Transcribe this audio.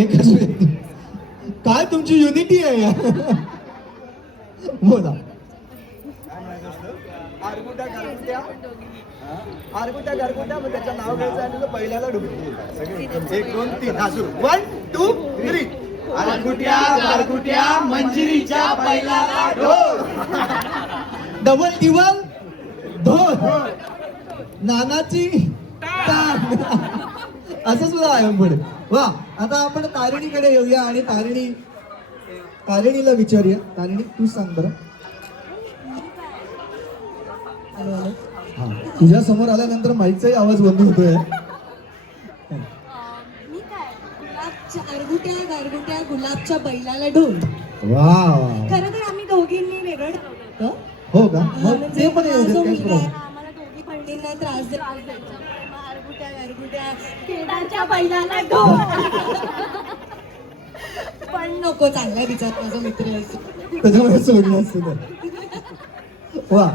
एकच व्यक्ती. काय तुमची युनिटी आहे या. बोला. आरगुट्या गारगुट्या मग त्याचं नाव घ्यायचं आणि तो पहिल्याला ढुकतो. 1 2 3 हा सुरू. 1 2 3. आरगुट्या गारगुट्या मंजिरीच्या पहिल्याला ढोल. डबल टिबल ढोल. नानाची टांग. असं सुद्धा आहे पुढे. वा. आता आपण तारिणीकडे येऊया आणि तारिणीला विचारूया. तारिणी तू सांग बरं. हा तुझ्या समोर आल्यानंतर माईकचाही आवाज बंद होतोय. मी काय आरगुट्या गारगुट्या गुलाबच्या बैलाला ढोल. वा वा. खरं तर आम्ही दोघींनी वेगळं ठरवलं. हो का? मग म्हणजे ते पण हा येऊ जो दे, काहीच मुलगा आहे, प्रॉब्लेम. आम्हाला दोघी बहिणींना त्रास द्यायचा. आरगुट्या गारगुट्या केडाच्या बैलाला ढोल. पण नको, चांगला विचार माझा मित्र असतो त्याच्यामुळे सोडलं असतं. वा.